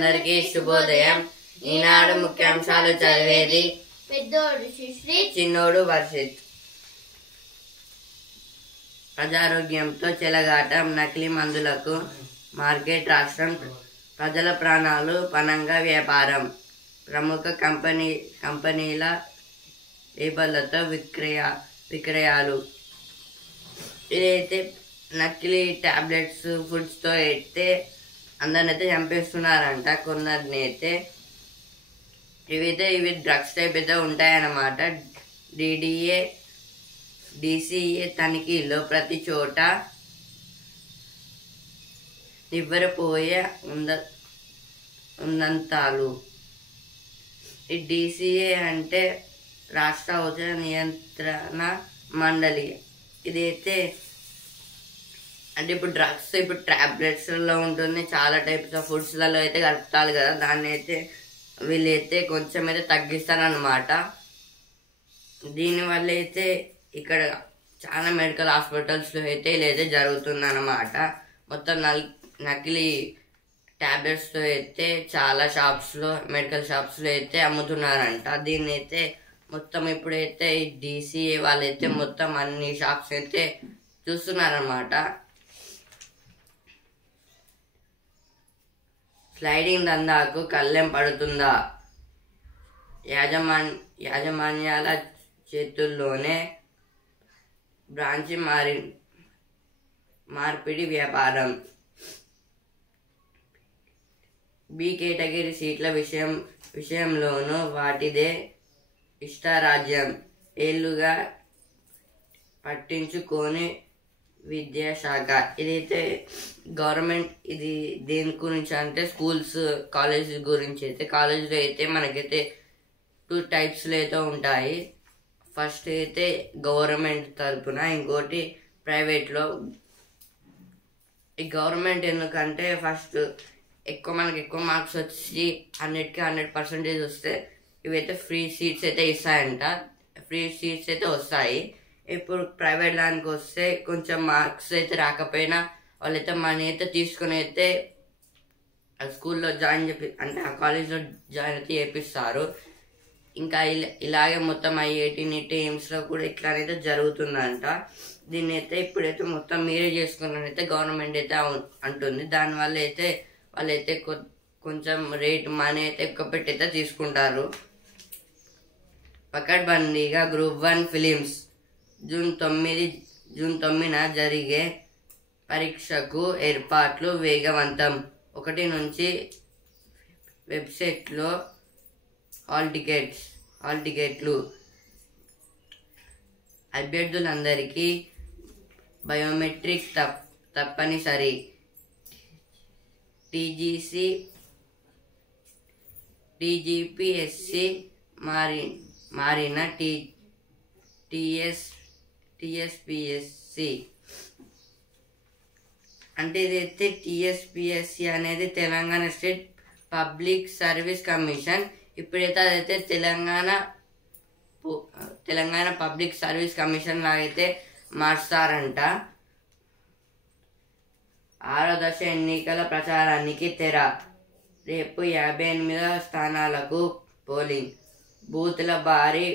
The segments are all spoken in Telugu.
అందరికీ శుభోదయం. ఈనాడు ముఖ్యాంశాలు చదివేది పెద్దోడు సుశ్రీత్, చిన్నోడు వర్షిత్. ప్రజారోగ్యంతో చెలగాటం, నకిలీ మందులకు మార్కెట్ రాష్ట్రం, ప్రజల ప్రాణాలు పనంగా వ్యాపారం, ప్రముఖ కంపెనీల లేబర్లతో విక్రయాలు. ఇదైతే నకిలీ టాబ్లెట్స్ ఫుడ్స్తో అయితే అందరినైతే చంపేస్తున్నారంట. కొందరిని అయితే ఇవి డ్రగ్స్ టైప్ అయితే ఉంటాయన్నమాట. DCA తనిఖీలో ప్రతి చోట నివ్వెరపోయే ఉందంతాలు. ఈ DCA అంటే రాష్ట్ర ఔషధ నియంత్రణ మండలి. ఇదైతే అంటే ఇప్పుడు డ్రగ్స్ ఇప్పుడు టాబ్లెట్స్లో ఉంటుంది, చాలా టైప్స్ ఆఫ్ ఫుడ్స్లలో అయితే కలుపుతారు కదా, దాన్ని అయితే వీళ్ళైతే కొంచెం అయితే తగ్గిస్తారనమాట. దీనివల్ల అయితే ఇక్కడ చాలా మెడికల్ హాస్పిటల్స్లో అయితే ఇదైతే జరుగుతుందన్నమాట. మొత్తం నకిలీ టాబ్లెట్స్తో అయితే చాలా షాప్స్లో మెడికల్ షాప్స్లో అయితే అమ్ముతున్నారంట. దీన్ని అయితే మొత్తం ఇప్పుడైతే ఈ DCA వాళ్ళైతే మొత్తం అన్ని షాప్స్ అయితే చూస్తున్నారన్నమాట. స్లైడింగ్ దందాకు కళ్ళెం పడుతుందా? యాజమాన్యాల చేతుల్లోనే బ్రాంచి మార్పిడి వ్యాపారం. B కేటగిరీ సీట్ల విషయంలోనూ వాటిదే ఇష్టారాజ్యం. ఏళ్లుగా పట్టించుకొని విద్యాశాఖ. ఇదైతే గవర్నమెంట్ ఇది దేని గురించి అంటే స్కూల్స్ కాలేజ్ గురించి అయితే. కాలేజ్లో అయితే మనకైతే 2 టైప్స్లో అయితే ఉంటాయి. ఫస్ట్ అయితే గవర్నమెంట్ తరపున, ఇంకోటి ప్రైవేట్లో. ఈ గవర్నమెంట్ ఎందుకంటే ఫస్ట్ మనకి ఎక్కువ మార్క్స్ వచ్చి 100కి 100% వస్తే ఇవైతే ఫ్రీ సీట్స్ అయితే ఇస్తాయంట. ఫ్రీ సీట్స్ అయితే వస్తాయి. ఇప్పుడు ప్రైవేట్ దానికి వస్తే కొంచెం మార్క్స్ అయితే రాకపోయినా వాళ్ళైతే మనీ అయితే తీసుకుని అయితే స్కూల్లో అంటే ఆ కాలేజ్లో జాయిన్ అయితే చేపిస్తారు. ఇంకా ఇలాగే మొత్తం IIT NEET ఎయిమ్స్లో కూడా ఇట్లానైతే జరుగుతుందంట. దీన్ని అయితే ఇప్పుడైతే మొత్తం మీరే చేసుకున్నారైతే గవర్నమెంట్ అయితే అంటుంది. దానివల్ల అయితే వాళ్ళైతే కొంచెం రేట్ మనీ అయితే ఎక్కువ పెట్టి అయితే తీసుకుంటారు. పకడ్బందీగా Group 1 ఫిలిమ్స్ జూన్ 9న జరిగే పరీక్షకు ఏర్పాట్లు వేగవంతం. 1 నుంచి వెబ్సైట్లో హాల్ టికెట్లు. అభ్యర్థులందరికీ బయోమెట్రిక్ తప్పనిసరి. TGPSC మారిన TSPSC. అంటే ఇదైతే TSPSC అనేది Telangana state public service commission. ఇప్పుడైతే అదైతే తెలంగాణ పబ్లిక్ సర్వీస్ కమిషన్ లాగైతే మార్చారంట. 6వ దశ ఎన్నికల ప్రచారానికి తెర. రేపు 58వ స్థానాలకు పోలింగ్. బూతుల భారీ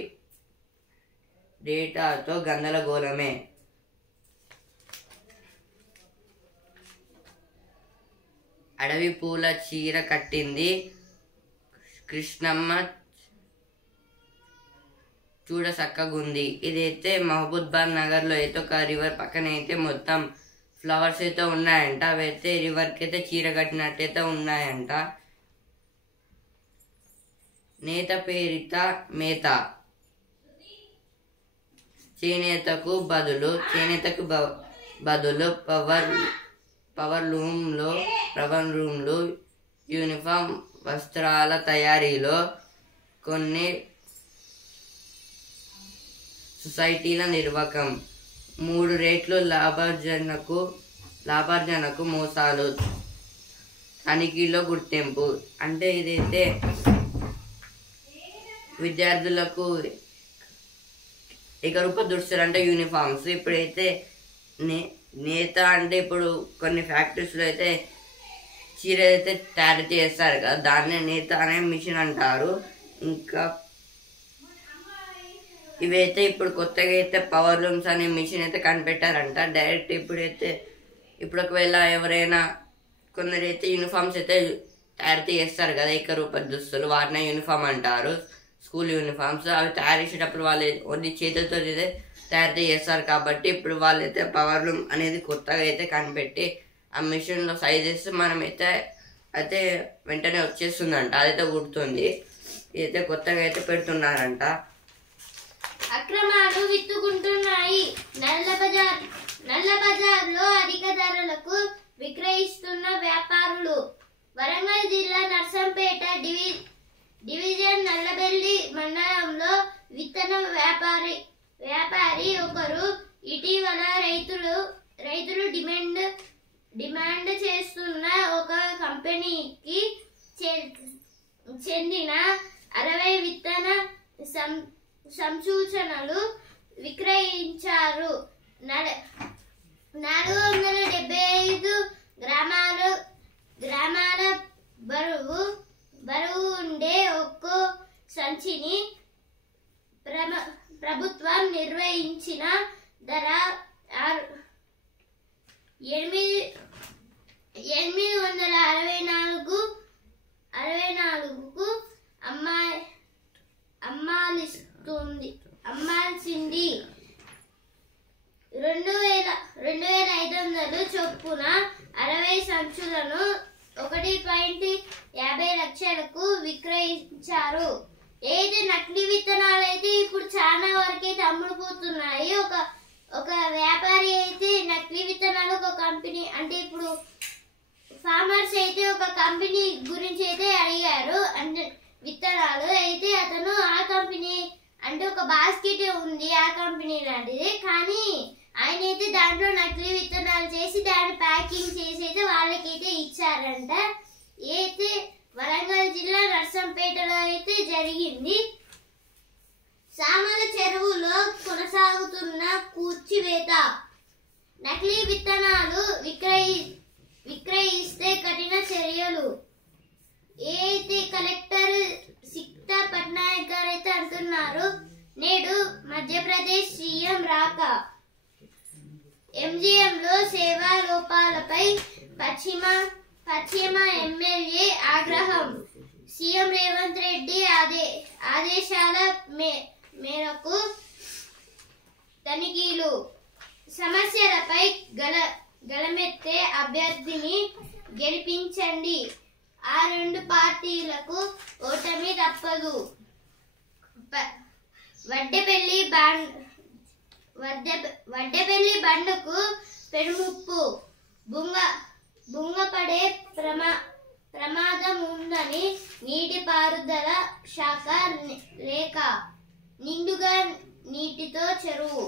డేటాతో గందరగోళమే. అడవి పూల చీర కట్టింది కృష్ణమ్మ, చూడ చక్కగుంది. ఇదైతే మహబూబాద్ నగర్లో అయితే ఒక రివర్ పక్కన అయితే మొత్తం ఫ్లవర్స్ అయితే ఉన్నాయంట. అవైతే రివర్కి అయితే చీర కట్టినట్టయితే ఉన్నాయంట. నేత పేరిత మేత. చేనేతకు బదులు పవర్ లూమ్లో యూనిఫామ్ వస్త్రాల తయారీలో కొన్ని సొసైటీల నిర్వాకం. 3 రేట్లు లాభార్జనకు మోసాలు. తనిఖీలో గుర్తింపు. అంటే ఇదైతే విద్యార్థులకు ఏకరూప దుస్తులు అంటే యూనిఫామ్స్. ఇప్పుడైతే నేత అంటే ఇప్పుడు కొన్ని ఫ్యాక్టరీస్లో అయితే చీర అయితే తయారు చేస్తారు కదా, దాన్ని నేత అనే మిషన్ అంటారు. ఇంకా ఇవైతే ఇప్పుడు కొత్తగా అయితే పవర్ లూమ్స్ అనే మిషన్ అయితే కనిపెట్టారంట. డైరెక్ట్ ఇప్పుడు ఒకవేళ ఎవరైనా కొందరైతే యూనిఫామ్స్ అయితే తయారు చేస్తారు కదా, ఏకరూప దుస్తులు, వాటిని యూనిఫామ్ అంటారు, స్కూల్ యూనిఫామ్స్. అవి తయారు చేసేటప్పుడు వాళ్ళు ఓన్లీ చేతులతో అయితే తయారు చేస్తారు. కాబట్టి ఇప్పుడు వాళ్ళైతే పవర్ లూమ్ అనేది కొత్తగా అయితే కనిపెట్టి ఆ మిషన్లో సైజ్ చేస్తే అయితే వెంటనే వచ్చేస్తుందంట, అదైతే కుడుతుంది. ఇదైతే కొత్తగా అయితే పెడుతున్నారంట. అక్రమాలు విత్తుకుంటున్నాయి. నల్ల బజార్లో అధిక ధరలకు విక్రయిస్తున్న వ్యాపారులు. వరంగల్ జిల్లా నర్సంపేట డివిజన్ నల్లబెల్లి మండలంలో విత్తన వ్యాపారి ఒకరు ఇటీవల రైతులు డిమాండ్ చేస్తున్న ఒక కంపెనీకి చెందిన 60 విత్తన సంసూచనలు విక్రయించారు. 475 గ్రామాల బరువు ఉండే ఒక్కో సంచిని ప్రభుత్వం నిర్వహించిన ధర 864కు అమ్మాల్సింది. 2500 చొప్పున 60 సంచులను 1.50 లక్షలకు విక్రయించారు. ఏదైతే నకిలీ విత్తనాలు అయితే ఇప్పుడు చాలా వరకు అయితే అమ్ముడుపోతున్నాయి. ఒక వ్యాపారి అయితే నకిలీ విత్తనాలు ఒక కంపెనీ అంటే ఇప్పుడు ఫార్మర్స్ అయితే ఒక కంపెనీ గురించి అయితే అడిగారు అంటే విత్తనాలు అయితే అతను ఆ కంపెనీ అంటే ఒక బాస్కెట్ ఉంది ఆ కంపెనీ లాంటిది, కానీ ఆయన అయితే దాంట్లో నకిలీ విత్తనాలు చేసి దాన్ని ప్యాకింగ్ చేసి అయితే వాళ్ళకైతే ఇచ్చారంట. అయితే వరంగల్ జిల్లా నర్సంపేటలో అయితే జరిగింది. సామల చెరువులో కొనసాగుతున్న కూర్చివేత. నకిలీ విత్తనాలు విక్రయిస్తే కఠిన చర్యలు. అయితే కలెక్టర్ సిక్తా పట్నాయక్ గారు అయితే అంటున్నారు. నేడు మధ్యప్రదేశ్ సీఎం రాక. ఎంజీఎంలో సేవా లోపాలపై పశ్చిమ ఎమ్మెల్యే ఆగ్రహం. సీఎం రేవంత్ రెడ్డి ఆదేశాల మేరకు తనిఖీలు. సమస్యలపై గలమెత్తే అభ్యర్థిని గెలిపించండి. ఆ రెండు పార్టీలకు ఓటమి తప్పదు. వడ్డెపల్లి బండకు పెనుముప్పు. బుంగపడే ప్రమాదం ఉందని నీటిపారుదల శాఖ లేఖ. నిండుగా నీటితో చెరువు.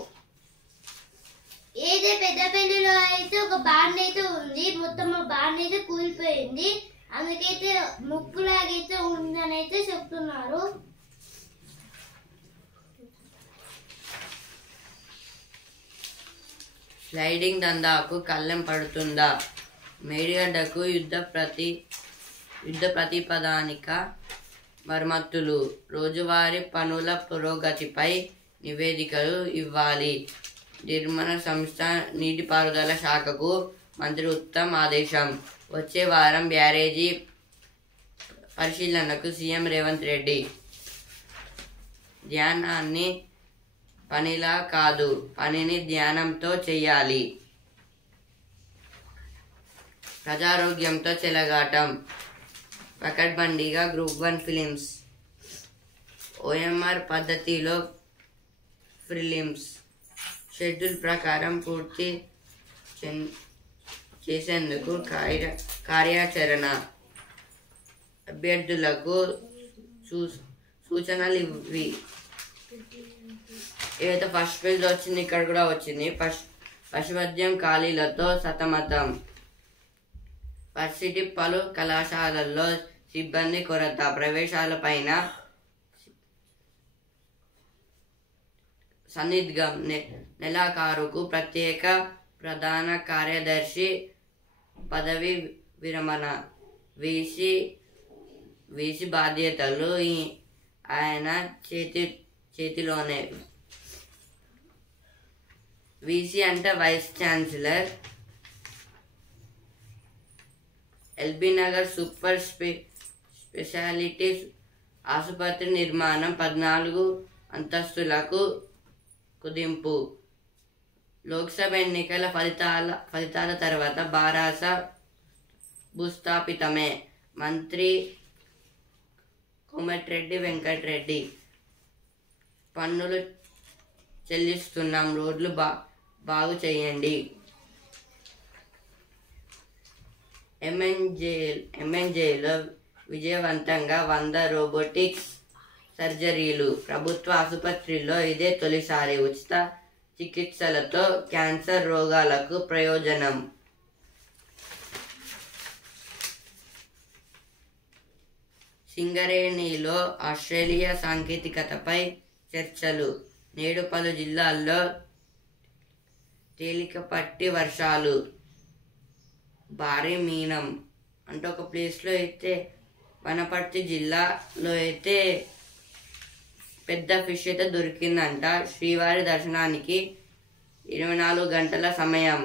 ఏదే పెద్దపల్లిలో అయితే ఒక బాండ్ అయితే ఉంది, మొత్తం బాండ్ అయితే కూలిపోయింది, అందుకైతే ముప్పులాగైతే ఉందని అయితే చెప్తున్నారు. స్లైడింగ్ దందాకు కళ్ళెం పడుతుందా? మేడిగడ్డకు యుద్ధ ప్రతిపాదనిక మరమ్మతులు. రోజువారీ పనుల పురోగతిపై నివేదికలు ఇవ్వాలి. నిర్మాణ సంస్థ నీటిపారుదల శాఖకు మంత్రి ఉత్తమ్ ఆదేశం. వచ్చే వారం బ్యారేజీ పరిశీలనకు సీఎం రేవంత్ రెడ్డి. ధ్యానాన్ని పనిలా కాదు, పనిని ధ్యానంతో చెయ్యాలి. ప్రజారోగ్యంతో చెలగాటం. పకడ్బందీగా గ్రూప్ 1 ఫిలిమ్స్. ఓఎంఆర్ పద్ధతిలో ఫిలిమ్స్ షెడ్యూల్ ప్రకారం పూర్తి చేసేందుకు కార్యాచరణ. అభ్యర్థులకు సూచనలు ఇవి. ఏదైతే ఫస్ట్ పేజ్ వచ్చింది ఇక్కడ కూడా వచ్చింది. పశువైద్యం ఖాళీలతో సతమతం. వర్సిటీ పలు కళాశాలల్లో సిబ్బంది కొరత. ప్రవేశాలపైన సన్నిధ్యం. నెలాఖరుకు ప్రత్యేక ప్రధాన కార్యదర్శి పదవి విరమణ. వీసి బాధ్యతలు ఆయన చేతిలోనే. వీసీ అంటే vice chancellor. LB Nagar super speciality ఆసుపత్రి నిర్మాణం 14 అంతస్తులకు కుదింపు. లోక్సభ ఎన్నికల ఫలితాల తర్వాత బారాస భూస్థాపితమే. మంత్రి కోమటిరెడ్డి వెంకటరెడ్డి పన్నులు చెల్లిస్తున్నాం, రోడ్లు బాగు చేయండి. ఎంఎన్జేలో విజయవంతంగా 100 రోబోటిక్స్ సర్జరీలు. ప్రభుత్వ ఆసుపత్రిలో ఇదే తొలిసారి. ఉచిత చికిత్సలతో క్యాన్సర్ రోగాలకు ప్రయోజనం. సింగరేణిలో ఆస్ట్రేలియా సాంకేతికతపై చర్చలు. నేడు పలు జిల్లాల్లో తేలికపాటి వర్షాలు. భారీ మీనం అంటే ఒక ప్లేస్లో అయితే వనపర్తి జిల్లాలో అయితే పెద్ద ఫిష్ అయితే దొరికిందంట. శ్రీవారి దర్శనానికి 24 గంటల సమయం.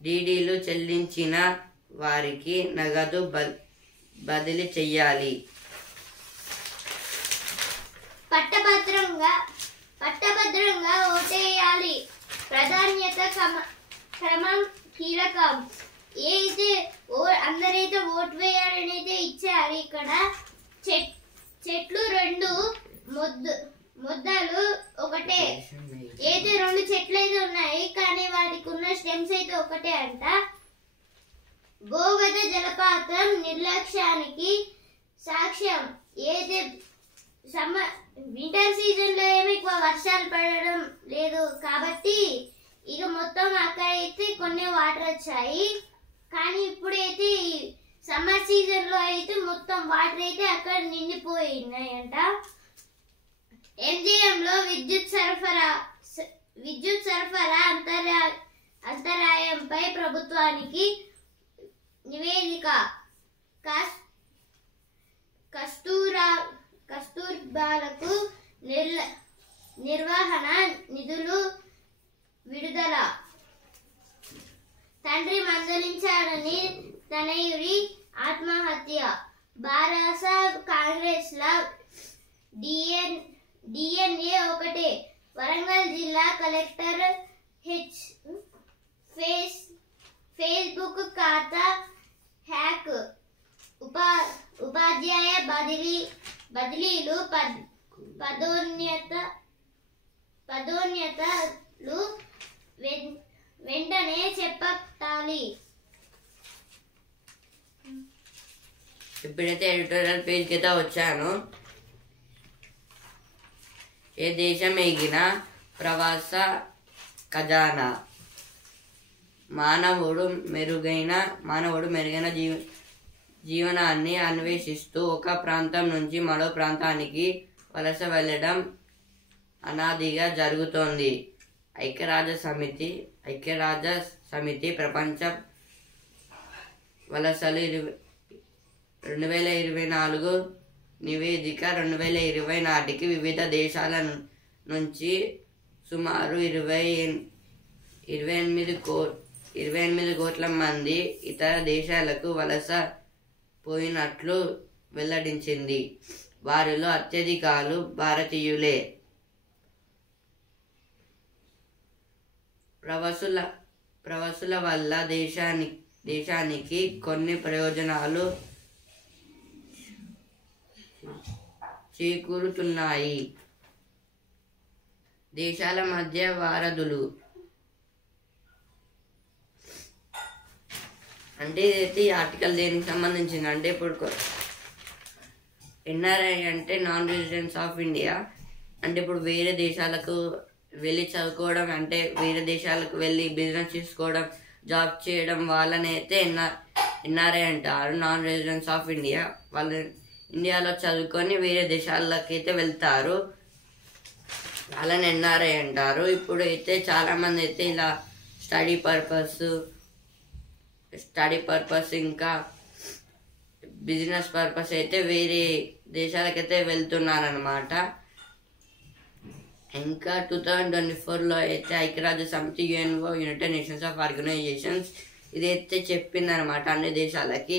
డీడీలు చెల్లించిన వారికి నగదు బదిలీ చెయ్యాలి. పట్టభద్రంగా ఓటేయాలి. ప్రాధాన్యత క్రమం కీలకం. అందరైతే ఓటు వేయాలని అయితే ఇచ్చారు. ఇక్కడ చెట్లు 2 ముద్దలు ఒకటే. అయితే 2 చెట్లు అయితే ఉన్నాయి, కానీ వాటికి ఉన్న స్టెమ్స్ అయితే ఒకటే అంట. భూగత జలపాతం నిర్లక్ష్యానికి సాక్ష్యం. అయితే వింటర్ సీజన్ లో ఏమి ఎక్కువ వర్షాలు పడడం లేదు కాబట్టి ఇక మొత్తం అక్కడైతే కొన్ని వాటర్ వచ్చాయి. కానీ ఇప్పుడైతే సమ్మర్ సీజన్ లో అయితే మొత్తం వాటర్ అయితే అక్కడ నిండిపోయినాయంట. ఎంజిఎం లో విద్యుత్ సరఫరా అంతరాయంపై ప్రభుత్వానికి నివేదిక. కస్తూర్బాలకు నిర్వహణ నిధులు విడుదల. తండ్రి మందలించాడని తనయుడి ఆత్మహత్య. బారాస కాంగ్రెస్ ల డిఎన్ఏ ఒకటే. వరంగల్ జిల్లా కలెక్టర్ ఫేస్బుక్ ఖాతా హ్యాక్. ఉపాధ్యాయ బదిలీలు పదోన్నతులు వెంటనే చేపట్టాలి. ఇప్పుడైతే ఎడిటోరియల్ పేజ్కి అయితే వచ్చాను. ఏ దేశం ఎగిన ప్రవాస ఖజానా. మానవుడు మెరుగైన జీవనాన్ని అన్వేషిస్తూ ఒక ప్రాంతం నుంచి మరో ప్రాంతానికి వలస వెళ్ళడం అనాదిగా జరుగుతోంది. ఐక్యరాజ్య సమితి ప్రపంచ వలసలు 2024 నివేదిక 2020 నాటికి వివిధ దేశాల నుంచి సుమారు 28 కోట్ల మంది ఇతర దేశాలకు వలస పోయినట్లు వెల్లడించింది. వారిలో అత్యధికాలు భారతీయులే. ప్రవాసుల వల్ల దేశానికి కొన్ని ప్రయోజనాలు చేకూరుతున్నాయి. దేశాల మధ్య వారధులు. అంటే ఇదైతే ఈ ఆర్టికల్ దేనికి సంబంధించింది అంటే ఇప్పుడు ఎన్ఆర్ఐ అంటే నాన్ రెసిడెంట్స్ ఆఫ్ ఇండియా. అంటే ఇప్పుడు వేరే దేశాలకు వెళ్ళి చదువుకోవడం, అంటే వేరే దేశాలకు వెళ్ళి బిజినెస్ చేసుకోవడం, జాబ్ చేయడం వాళ్ళనైతే ఎన్ఆర్ఐ అంటారు. నాన్ రెసిడెంట్స్ ఆఫ్ ఇండియా వాళ్ళు ఇండియాలో చదువుకొని వేరే దేశాలకి అయితే వెళ్తారు, వాళ్ళని ఎన్ఆర్ఐ అంటారు. ఇప్పుడు అయితే చాలా మంది అయితే ఇలా స్టడీ పర్పస్ స్టడీ పర్పస్ ఇంకా బిజినెస్ పర్పస్ అయితే వేరే దేశాలకైతే వెళ్తున్నారనమాట. ఇంకా 2024లో అయితే ఐక్యరాజ్య సమితి UNO united nations of organizations ఇదైతే చెప్పిందనమాట అన్ని దేశాలకి.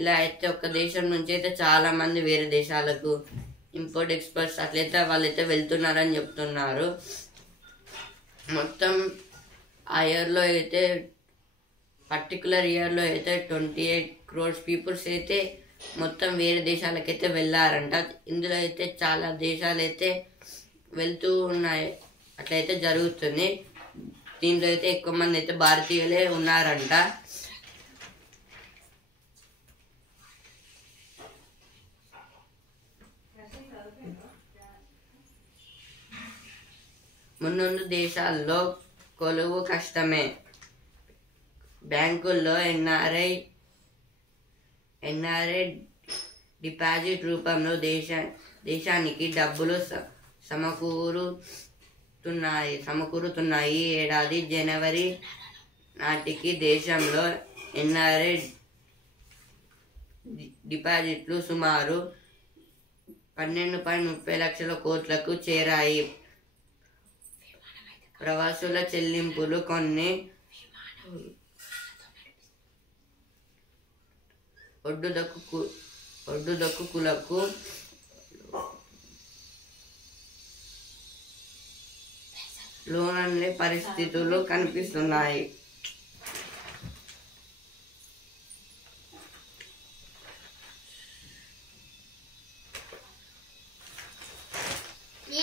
ఇలా అయితే ఒక దేశం నుంచి అయితే చాలా మంది వేరే దేశాలకు ఇంపోర్ట్ ఎక్స్పోర్ట్స్ అట్లయితే వాళ్ళైతే వెళ్తున్నారని చెప్తున్నారు. మొత్తం ఆ ఇయర్లో అయితే పర్టికులర్ ఇయర్లో అయితే 28 crores పీపుల్స్ అయితే మొత్తం వేరే దేశాలకైతే వెళ్ళారంట. ఇందులో అయితే చాలా దేశాలు అయితే వెళ్తూ ఉన్నాయి, అట్లయితే జరుగుతుంది. దీంట్లో అయితే ఎక్కువ మంది అయితే భారతీయులే ఉన్నారంట. మున్నుందు దేశాల్లో కొలువు కష్టమే. బ్యాంకుల్లో ఎన్ఆర్ఐ డిపాజిట్ రూపంలో దేశానికి డబ్బులు సమకూరుతున్నాయి. ఏడాది జనవరి నాటికి దేశంలో ఎన్ఆర్ఐ డిపాజిట్లు సుమారు 12.30 లక్షల కోట్లకు చేరాయి. ప్రవాసుల చెల్లింపులు కొన్ని ఒడ్డుదొక్కులకు లోననే పరిస్థితులు కనిపిస్తున్నాయి.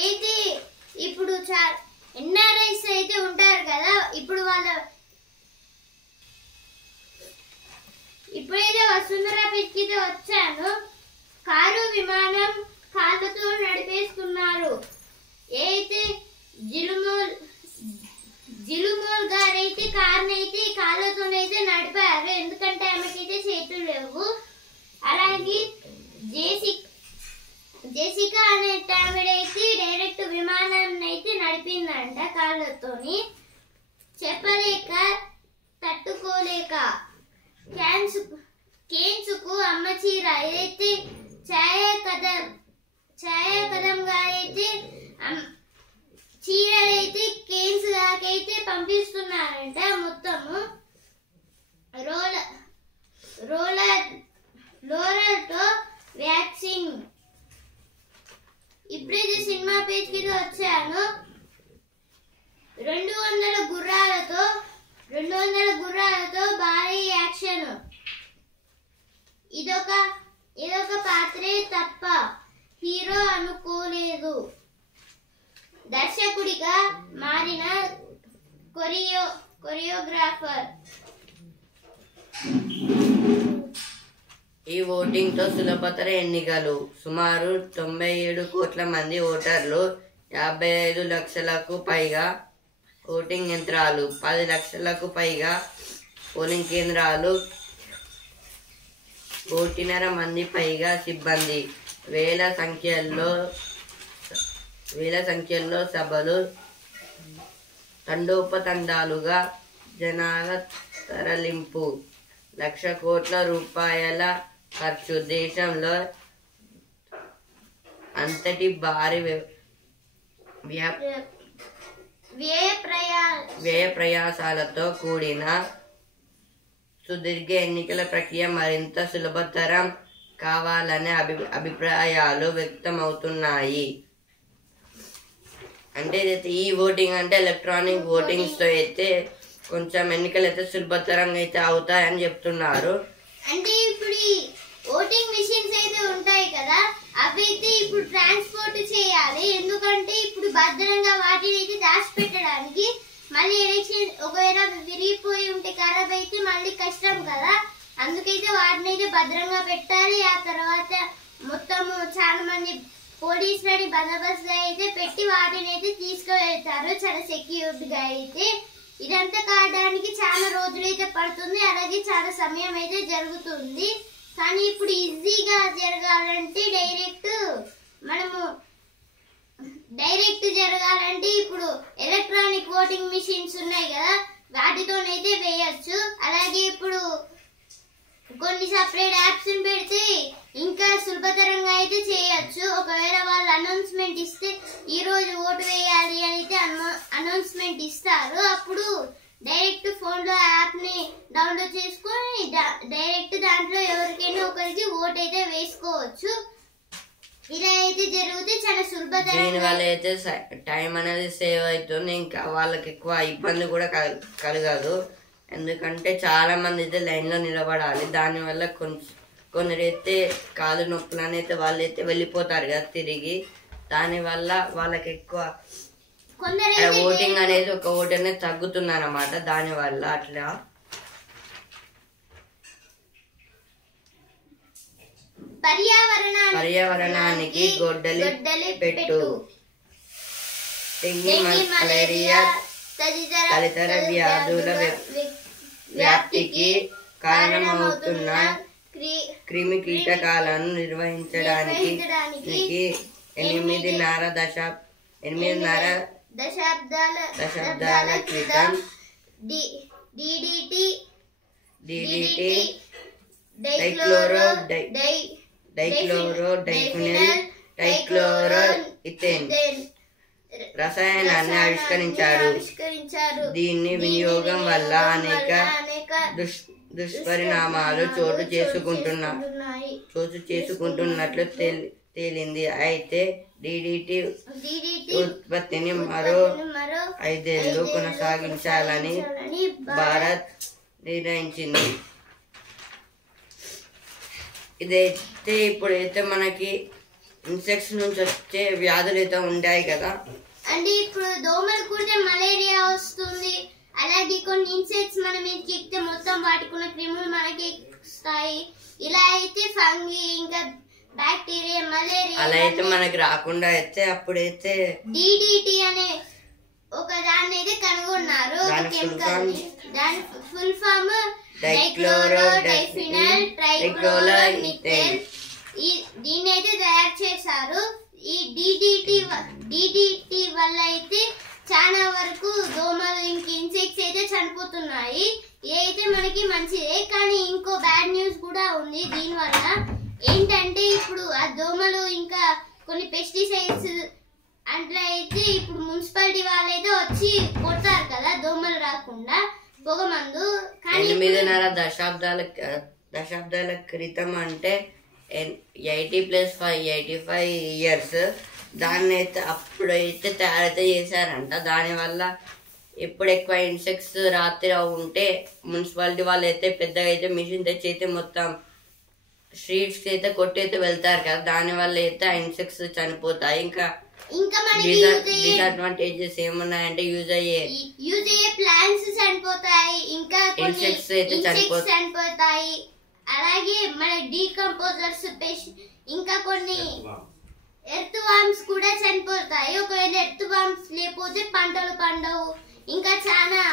ఏది ఇప్పుడు ఎన్ఆర్ఐస్ అయితే ఉంటారు కదా, ఇప్పుడైతే వసుంధరాపేటకి వచ్చాను. కారు విమానం కాళ్ళతో నడిపేస్తున్నారు. అయితే జిలుమోల్ గారైతే కారునైతే కాళ్ళతోనైతే నడిపారు, ఎందుకంటే ఆమెకైతే చేతులు లేవు. అలాగే జెసికా అనే ఆవిడైతే డైరెక్ట్ విమానాన్ని అయితే నడిపిందంట కాళ్ళతోని. చెప్పలేక తట్టుకోలేక కేన్సుకు అమ్మ చీర ఏదైతే ఛాయా కదం గారైతే చీరలైతే కేన్స్ దాకైతే పంపిస్తున్నారంట. మొత్తము రోలర్తో వ్యాక్సిన్. ఇప్పుడైతే సినిమా పేజ్ కి వచ్చాను. 200 గుర్రాలతో భారీ యాక్షన్. ఇదొక పాత్రే తప్ప హీరో అనుకోలేదు. దర్శకుడిగా మారిన కొరియోగ్రాఫర్. ఈ ఓటింగ్ తో సులభతర ఎన్నికలు. సుమారు 97 కోట్ల మంది ఓటర్లు, 55 లక్షలకు పైగా ఓటింగ్ యంత్రాలు, 10 లక్షలకు పైగా పోలింగ్ కేంద్రాలు, 1.5 మంది పైగా సిబ్బంది, వేల సంఖ్యల్లో సభలు, తండోపతండాలుగా జనాల తరలింపు, 1,00,000 కోట్ల రూపాయల ఖర్చు. దేశంలో అంతటి భారీ వ్యయ ప్రయాసాలతో కూడిన సుదీర్ఘ ఎన్నికల ప్రక్రియ మరింత సులభతరం కావాలనే అభిప్రాయాలు వ్యక్తమవుతున్నాయి. అంటే ఈ ఓటింగ్ అంటే ఎలక్ట్రానిక్ ఓటింగ్స్ తో అయితే కొంచెం ఎన్నికలు అయితే సులభతరంగా అయితే అవుతాయని చెప్తున్నారు. అంటే ఇప్పుడు ఓటింగ్ మిషన్స్ అయితే ఉంటాయి కదా, అవి అయితే ఇప్పుడు ట్రాన్స్పోర్ట్ చేయాలి. ఎందుకంటే ఇప్పుడు భద్రంగా వాటిని అయితే దాచిపెట్టడానికి మళ్ళీ ఎలక్షన్ ఒకవేళ విరిగిపోయి ఉంటే ఖరాబ్ అయితే మళ్ళీ కష్టం కదా, అందుకైతే వాటిని అయితే భద్రంగా పెట్టాలి. ఆ తర్వాత మొత్తము చాలా మంది పోలీసులని బందోబస్తుగా అయితే పెట్టి వాటిని అయితే తీసుకువెళ్తారు చాలా సెక్యూర్డ్ గా అయితే. ఇదంతా కావడానికి చాలా రోజులు అయితే పడుతుంది, అలాగే చాలా సమయం అయితే జరుగుతుంది. కానీ ఇప్పుడు ఈజీగా జరగాలంటే డైరెక్ట్ జరగాలంటే ఇప్పుడు ఎలక్ట్రానిక్ ఓటింగ్ మిషన్స్ ఉన్నాయి కదా, వాటితోనైతే వేయచ్చు. అలాగే ఇప్పుడు కొన్ని సపరేట్ యాప్స్ పెడితే ఇంకా సులభతరంగా అయితే చేయొచ్చు. ఒకవేళ వాళ్ళు అనౌన్స్మెంట్ ఇస్తే ఈ రోజు ఓటు వేయాలి అని అయితే అనౌన్స్మెంట్ ఇస్తారు. అప్పుడు డైరెక్ట్ ఫోన్ లో యాప్ ని డౌన్లోడ్ చేసుకొని డైరెక్ట్ దాంట్లో ఎవరికైనా ఒకరికి ఓటు అయితే వేసుకోవచ్చు. ఇలా అయితే జరిగితే చాలా సులభతరంగా, దీనివల్ల అయితే టైం అనేది సేవ్ అవుతుంది. ఇంకా వాళ్ళకి ఎక్కువ ఇబ్బంది కూడా కలగదు. ఎందుకంటే చాలా మంది అయితే లైన్ లో నిలబడాలి. దానివల్ల కొందరైతే కాలు నొప్పులని అయితే వాళ్ళైతే వెళ్ళిపోతారు కదా తిరిగి. దానివల్ల వాళ్ళకి ఎక్కువ ఓటింగ్ అనేది ఒక ఓటు అనేది తగ్గుతుంది అన్నమాట. దానివల్ల అట్లా పర్యావరణానికి గొడ్డలి పెట్టు, డెంగీ మలేరియా తదితర వ్యాధుల వ్యాప్తికి కారణమవుతున్న క్రిమి కీటకాలను నిర్వహించడానికి 8.5 దశాబ్దాల క్రితం DDT డైక్లోరోడైఫినైల్ రసాయనాన్ని ఆవిష్కరించారు. దీని వినియోగం వల్ల అనేక దుష్పరిణామాలు చోటు చేసుకుంటున్నట్లు తేలింది. అయితే DDT ఉత్పత్తిని మరో 5 ఏళ్లు కొనసాగించాలని భారత్ నిర్ణయించింది. ఇదైతే ఇప్పుడైతే మనకి ఇన్సెక్ట్స్ నుంచి వచ్చే వ్యాధులు అయితే ఉంటాయి కదా అంటే ఇప్పుడు దోమలు కుడితే మలేరియా వస్తుంది. అలాగే కొన్ని ఇన్సెక్ట్స్ మనం ఎక్కితే మొత్తం వాటికున్న క్రిములు మనకి వస్తాయి. ఇలా అయితే ఫంగి ఇంకా బ్యాక్టీరియా మలేరియా అలా అయితే మనకి రాకుండా అయితే అప్పుడైతే DDT అనే ఒక దాన్ని అయితే కనుగొన్నారు. దాని ఫుల్ ఫామ్ డైక్లోరోడైఫినైల్ ట్రైక్లోరోనిథైల్. దీన్ని అయితే తయారు చేశారు. ఈ DDT వల్ల అయితే చాలా వరకు దోమలు ఇంక ఇన్సెక్ట్స్ అయితే చనిపోతున్నాయి. ఇదైతే మనకి మంచిదే. కానీ ఇంకో బ్యాడ్ న్యూస్ కూడా ఉంది దీనివల్ల. ఏంటంటే ఇప్పుడు ఆ దోమలు ఇంకా కొన్ని పెస్టిసైడ్స్ అట్లా అయితే ఇప్పుడు మున్సిపాలిటీ వాళ్ళైతే వచ్చి కొడతారు కదా దోమలు రాకుండా పొగ మందు. 8.5 దశాబ్దాల క్రితం అంటే 80+5 ఇయర్స్ దాన్ని అయితే అప్పుడైతే తయారైతే చేశారంట. దానివల్ల ఎప్పుడు ఎక్కువ ఇన్సెక్ట్స్ రాత్రి ఉంటే మున్సిపాలిటీ వాళ్ళు అయితే పెద్దగా అయితే మిషన్ తెచ్చి అయితే మొత్తం స్ట్రీట్స్ అయితే కొట్టి అయితే వెళ్తారు కదా. దానివల్ల అయితే ఆ ఇన్సెక్ట్స్ చనిపోతాయి. ఇంకా డిసడ్వాంటేజెస్ ఏమున్నాయంటే యూజ్ అయ్యే ప్లాంట్స్ చనిపోతాయి, ఇంకా ఇన్సెక్ట్స్ అయితే చనిపోతాయి. అలాగే మన డీకంపోజర్స్ ఇంకా కొన్ని ఎర్త్ వామ్స్ కూడా చనిపోతాయి. ఒకవేళ ఎర్త్ వామ్స్ లేకపోతే పంటలు పండవు. ఇంకా చాలా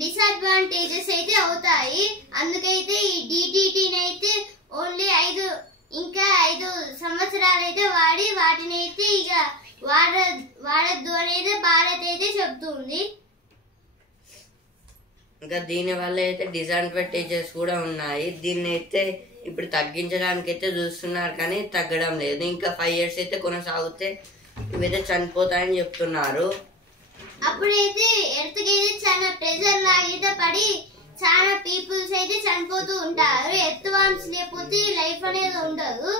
డిసడ్వాంటేజెస్ అయితే అవుతాయి. అందుకైతే ఈ DDTని అయితే ఓన్లీ 5 సంవత్సరాలు అయితే వాడి వాటిని అయితే ఇక వాడద్దు అనేది భారత్ అయితే చెప్తుంది. ఇంకా దీని వల్ల అయితే డిసడ్వాంటేజెస్ కూడా ఉన్నాయి. దీన్ని అయితే ఇప్పుడు తగ్గించడానికి అయితే చూస్తున్నారు కానీ తగ్గడం లేదు. ఇంకా 5 years అయితే కొనసాగితే ఇవైతే చనిపోతాయని చెప్తున్నారు. అప్పుడైతే ఎర్త్ కి అయితే చాలా ప్రెజర్ లాగైతే పడి చాలా పీపుల్స్ అయితే చనిపోతూ ఉంటారు. ఎర్త్ వామ్స్ లేకపోతే లైఫ్ అనేది ఉండదు.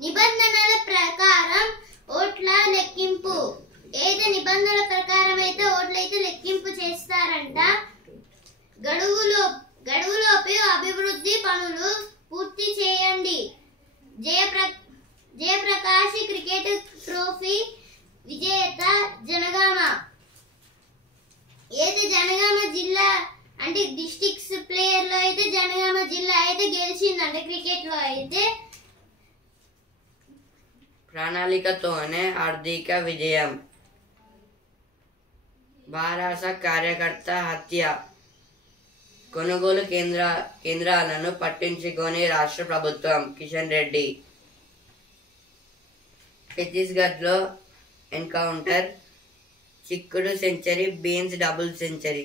నిబంధనల ప్రకారం ఓట్ల లెక్కింపు. ఏదైతే నిబంధనల ప్రకారం అయితే ఓట్లయితే లెక్కింపు చేస్తారంట. గడువులోపే అభివృద్ధి పనులు పూర్తి చేయండి. జయప్రకాష్ క్రికెట్ ట్రోఫీ విజేత జనగామ. అయితే జనగామ జిల్లా అంటే డిస్ట్రిక్ట్స్ ప్లేయర్ లో అయితే జనగామ జిల్లా అయితే గెలిచిందంటే క్రికెట్ లో అయితే. ప్రణాళికతోనే ఆర్థిక విజయం. బారాస కార్యకర్త హత్య. కొనుగోలు కేంద్రాలను పట్టించుకొని రాష్ట్ర ప్రభుత్వం. కిషన్ రెడ్డి. ఛత్తీస్గఢ్ లో ఎన్కౌంటర్. చిక్కుడు సెంచరీ, బీన్స్ డబుల్ సెంచరీ.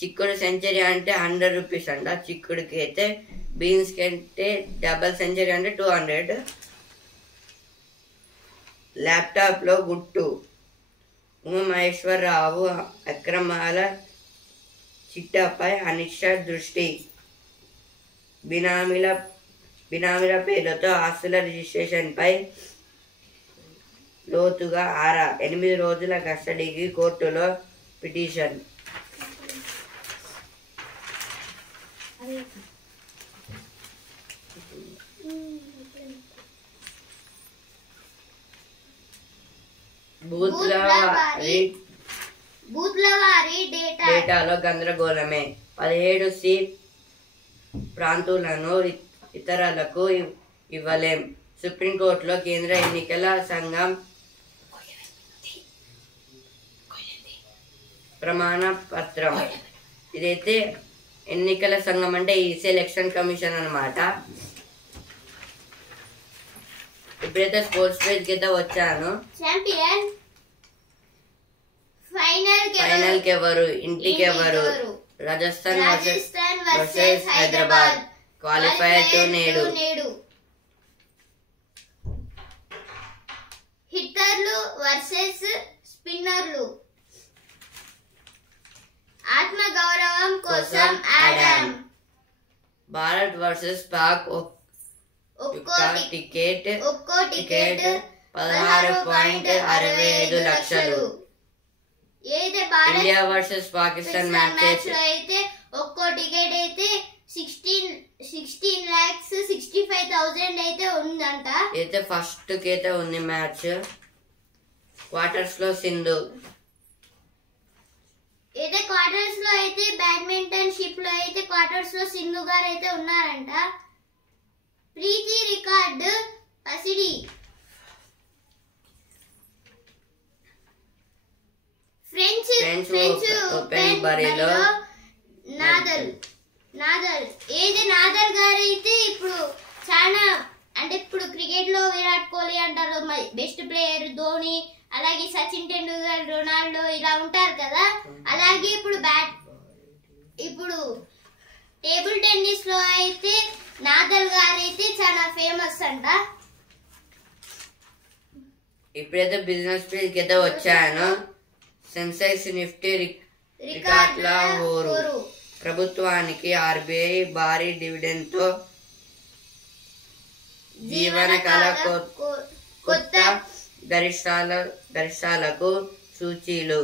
చిక్కుడు సెంచరీ అంటే 100 రూపీస్ అంట చిక్కుడుకి అయితే, బీన్స్కి అంటే డబుల్ సెంచరీ అంటే 200. ల్యాప్టాప్లో గుట్టు, ఉమామహేశ్వరరావు అక్రమాల చిట్టాపై అనిక్ష దృష్టి. బినామీల పేర్లతో ఆస్తుల రిజిస్ట్రేషన్పై లోతుగా ఆరా. 8 రోజుల కస్టడీకి కోర్టులో పిటిషన్. బూత్ల వారి డేటాలో గందరగోళమే. 17C ప్రాంతాలను ఇతరులకు ఇవ్వలేం. సుప్రీంకోర్టులో కేంద్ర ఎన్నికల సంఘం ప్రమాణ పత్రం. ఇదైతే ఎన్నికల సంఘం అంటే ఈ ఎలక్షన్ కమిషన్ అన్నమాట. ఇప్పుడైతే స్పోర్ట్స్ పేజ్కి అయితే వచ్చాను. ఛాంపియన్ ఫైనల్ కి ఎవరు, ఇంటికి ఎవరు? Rajasthan versus Hyderabad. Qualifier to నేడు. హిట్టర్లు వర్సెస్ స్పిన్నర్లు. ఆత్మ గౌరవం కోసం ఆడమ్. భారత్ వర్సెస్ పాక్. ఒక్కో టికెట్ 16.65 లక్షలు. ఇండియా వర్సెస్ పాకిస్తాన్ మ్యాచ్ లో అయితే ఒక్కో టికెట్ అయితే 16,65,000 అయితే ఉందంట. అయితే ఫస్ట్ కి అయితే ఉంది మ్యాచ్. క్వార్టర్స్ లో సింధు. అయితే క్వార్టర్స్ లో అయితే బ్యాడ్మింటన్ షిప్ లో అయితే క్వార్టర్స్ లో సింధు గారు అయితే ఉన్నారంట. ప్రీతి రికార్డు పసిడి. ఫ్రెంచ్ ఓపెన్ బరిలో నాదల్ ఏది నాదల్ గారు అయితే ఇప్పుడు చాలా అంటే ఇప్పుడు క్రికెట్ లో విరాట్ కోహ్లీ అంటారు బెస్ట్ ప్లేయర్, ధోని, అలాగే సచిన్ టెండూల్కర్, రొనాల్డో ఇలా ఉంటారు కదా. అలాగే ఇప్పుడు టేబుల్ టెన్నిస్ లో అయితే నాదల్ గారు అయితే చాలా ఫేమస్ అంట. ఇప్పుడైతే బిజినెస్ పేజ్ కి అయితే వచ్చాను. సెన్సెక్స్ నిఫ్టీ రికార్డుల హోరు. ప్రభుత్వానికి ఆర్బీఐ భారీ డివిడెండ్ తో జీవన కళ కొత్త గరిష్టాలకు సూచీలు.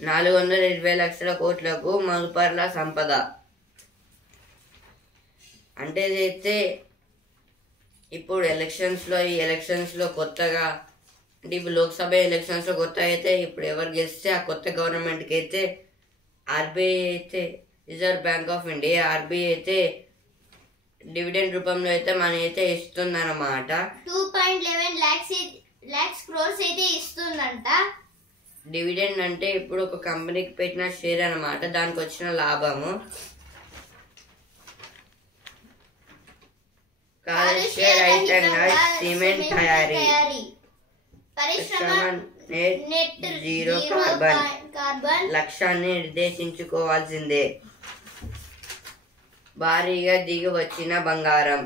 420 లక్షల కోట్లకు మదుపర్ల సంపద. అంటే ఇదైతే ఇప్పుడు ఈ ఎలక్షన్స్ లో కొత్తగా అంటే ఇప్పుడు లోక్సభ ఎలక్షన్స్ లో కొత్త అయితే ఇప్పుడు ఎవరు గెలిస్తే ఆ కొత్త గవర్నమెంట్ కి అయితే ఆర్బీఐ అయితే reserve bank of India RBI అయితే డివిడెండ్ రూపంలో అయితే మనీ అయితే ఇస్తుంది అన్నమాట. 2.11 lakhs crores అయితే ఇస్తుందంట. డివిడెండ్ అంటే ఇప్పుడు ఒక కంపెనీకి పెట్టిన షేర్ అన్నమాట, దానికి వచ్చిన లాభము. కాలుష్య రహితంగా సిమెంట్ తయారీ. పరిశ్రమ నెట్ జీరో కార్బన్ లక్ష్యాన్ని నిర్దేశించుకోవాల్సిందే. భారీగా దిగి వచ్చిన బంగారం.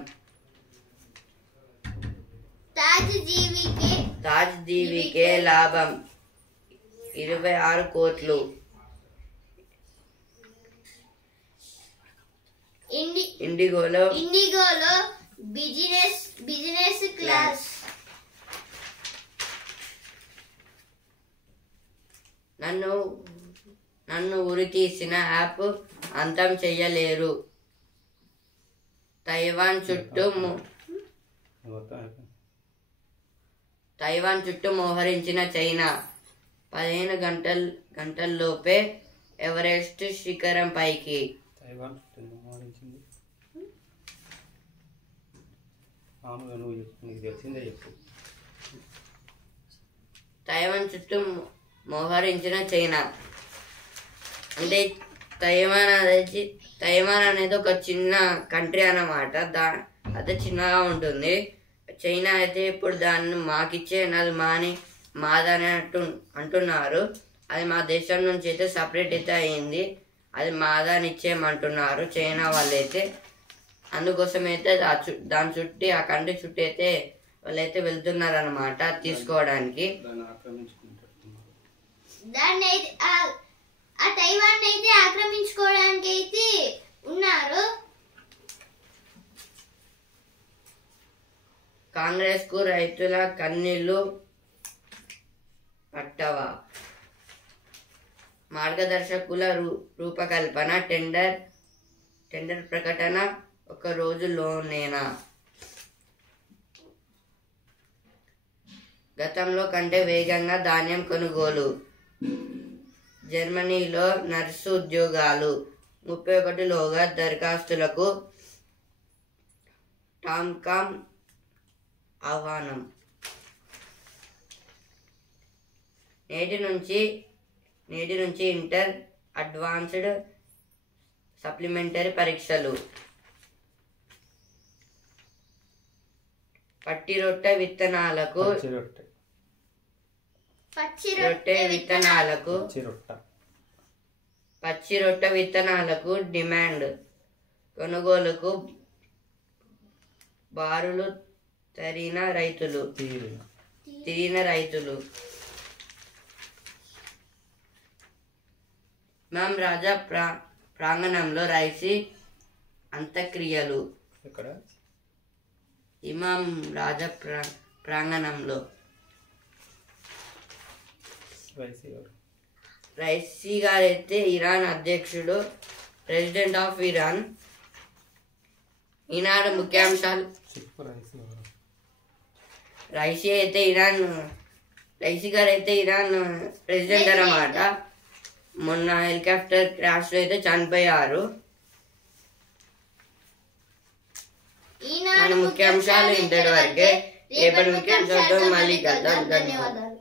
తాజ్ జీవికే లాభం 26 కోట్లు. ఇండిగోలో బిజినెస్ క్లాస్. నన్ను ఉరి తీసిన యాప్ అంతం చెయ్యలేరు. తైవాన్ చుట్టూ మోహరించిన చైనా. 15 గంటల్లోపే ఎవరెస్ట్ శిఖరం పైకి. తైవాన్ చుట్టూ మోహరించిన చైనా అంటే తైవాన్ అనేది ఒక చిన్న కంట్రీ అన్నమాట. అదే చిన్నగా ఉంటుంది. చైనా అయితే ఇప్పుడు దాన్ని మాకిచ్చే నాది మాని మాదని అంటున్నారు. అది మా దేశం నుంచి అయితే సపరేట్ అయితే అయింది. అది మాదని ఇచ్చేయమంటున్నారు చైనా వాళ్ళైతే. అందుకోసం అయితే దాని చుట్టి ఆ కంట్రీ చుట్టూ అయితే వాళ్ళైతే వెళ్తున్నారు అనమాట తీసుకోవడానికి. దాన్ని అయితే ఆ తైవాన్ అయితే ఆక్రమించుకోవడానికి అయితే ఉన్నారు. కాంగ్రెస్ కు రైతుల కన్నీళ్లు పట్టవా? మార్గదర్శకుల రూపకల్పన టెండర్ ప్రకటన ఒక రోజులోనేనా? గతంలో కంటే వేగంగా ధాన్యం కొనుగోలు. జర్మనీలో నర్సు ఉద్యోగాలు 31లోగా దరఖాస్తులకు టామ్కామ్ ఆహ్వానం. నేటి నుంచి ఇంటర్ అడ్వాన్స్డ్ సప్లిమెంటరీ పరీక్షలు. పచ్చి రొట్టె విత్తనాలకు డిమాండ్. కొనుగోలుకు బారులు తీరిన రైతులు. ఇమాం రాజా ప్రాంగణంలో రైసీ అంత్యక్రియలు. ఇమాం రాజా ప్రాంగణంలో రైసీ గారైతే ఇరాన్ అధ్యక్షుడు, ప్రెసిడెంట్ ఆఫ్ ఇరాన్. ఈనాడు ముఖ్యాంశాలు. రైసీ గారైతే ఇరాన్ ప్రెసిడెంట్ అన్నమాట. మొన్న హెలికాప్టర్ క్రాష్ లో అయితే చనిపోయారు. మన ముఖ్యాంశాలు ఇంతటి వరకే. రేపటి ముఖ్యాంశాలతో మళ్ళీ కలుద్దాం. ధన్యవాదాలు.